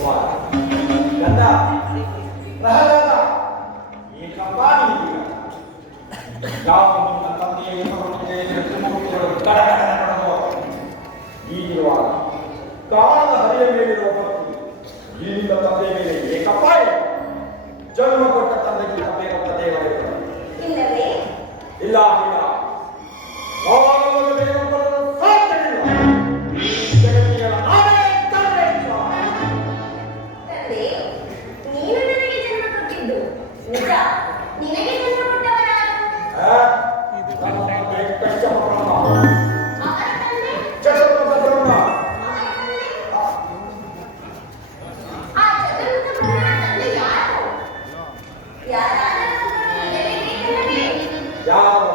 ಕುಮಾರ ಗಂಧ ಪ್ರಹ್ಲಾದ ಈ ಕಂಪಾನಿ ಯಾವ ನಿನ್ನ ತಂದೆಯ ಈಗಿರುವಾಗ ಕಾಲದ ಹರಿಯ ಮೇಲಿರುವ ಭಕ್ತಿ ಇಲ್ಲಿಂದ ತಂದೆಯ ಮೇಲೆ ಏಕಪ್ಪಾಯ ಜನ್ಮ ಕೊಟ್ಟ ತಂದೆಗೆ ಬೇಕಂತ ದೇವರೇ ಇಲ್ಲವೇ ಇಲ್ಲ ಇಲ್ಲ ಸಾಧ್ಯವಿಲ್ಲ ಜಗತ್ತಿಗೆಲ್ಲ ನಾವೇ ತಂದೆ ತಂದೆ ನೀನು ನನಗೆ ಜನ್ಮ ಕೊಟ್ಟಿದ್ದು ನಿಜ ನಿನಗೆ ಜನ್ಮ ಕೊಟ್ಟವರಾರು ಅವರ ತಂದೆ ಚತುರ್ಮುಖ ಬ್ರಹ್ಮ ಅವರ ತಂದೆ ಆ ಚತುರ್ಮುಖ ಬ್ರಹ್ಮನ ತಂದೆ ಯಾರು ಯಾರಾದರೂ ಒಬ್ಬರು ಇರಲೇಬೇಕಲ್ಲವೇ ಯಾರು